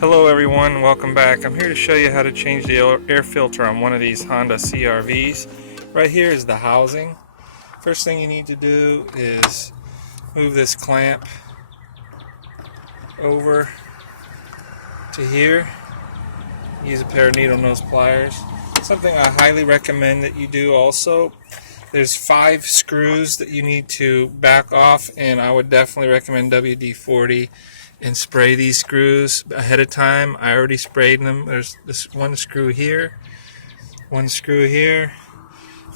Hello everyone, welcome back. I'm here to show you how to change the air filter on one of these Honda CRVs. Right here is the housing. First thing you need to do is move this clamp over to here. Use a pair of needle nose pliers. Something I highly recommend that you do also. There's 5 screws that you need to back off, and I would definitely recommend WD-40 and spray these screws ahead of time. I already sprayed them. There's this one screw here, one screw here,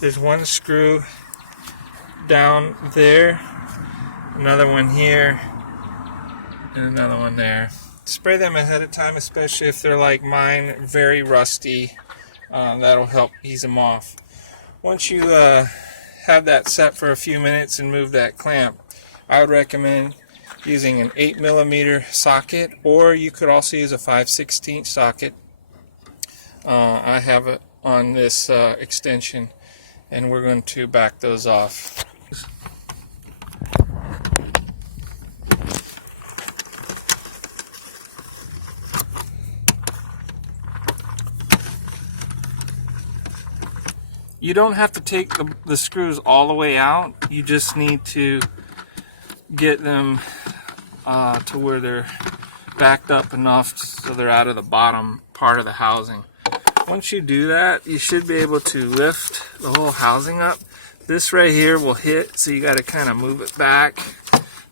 there's one screw down there, another one here, and another one there. Spray them ahead of time, especially if they're like mine, very rusty. That'll help ease them off. Once you have that set for a few minutes and move that clamp, I would recommend using an 8mm socket, or you could also use a 5/16 socket. I have it on this extension, and we're going to back those off. You don't have to take the screws all the way out. You just need to get them to where they're backed up enough so they're out of the bottom part of the housing. Once you do that, you should be able to lift the whole housing up. This right here will hit, so you got to kind of move it back.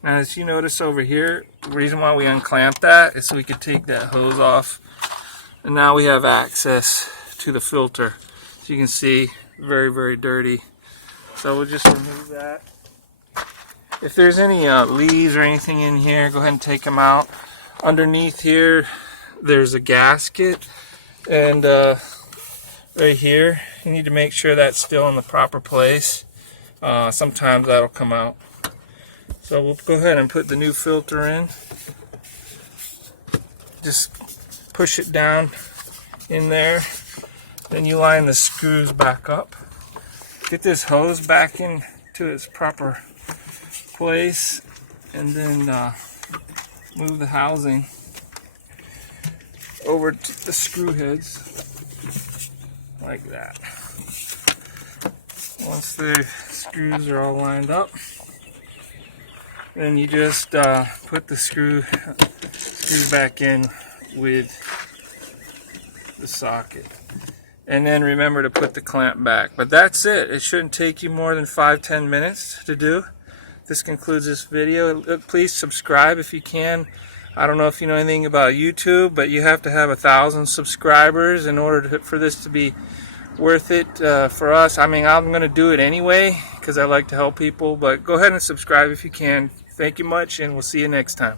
Now, as you notice over here, the reason why we unclamped that is so we could take that hose off, and now we have access to the filter. So you can see, very, very dirty. So we'll just remove that. If there's any leaves or anything in here, go ahead and take them out. Underneath here, there's a gasket, and right here, you need to make sure that's still in the proper place. Sometimes that'll come out. So we'll go ahead and put the new filter in. Just push it down in there. Then you line the screws back up. Get this hose back into its proper place, and then move the housing over to the screw heads like that. Once the screws are all lined up, then you just put the screws back in with the socket, and then remember to put the clamp back. But that's it. It shouldn't take you more than 5-10 minutes to do. This concludes this video. Please subscribe if you can. I don't know if you know anything about YouTube, but you have to have 1,000 subscribers in order for this to be worth it for us. I mean, I'm going to do it anyway because I like to help people, but go ahead and subscribe if you can. Thank you much, and we'll see you next time.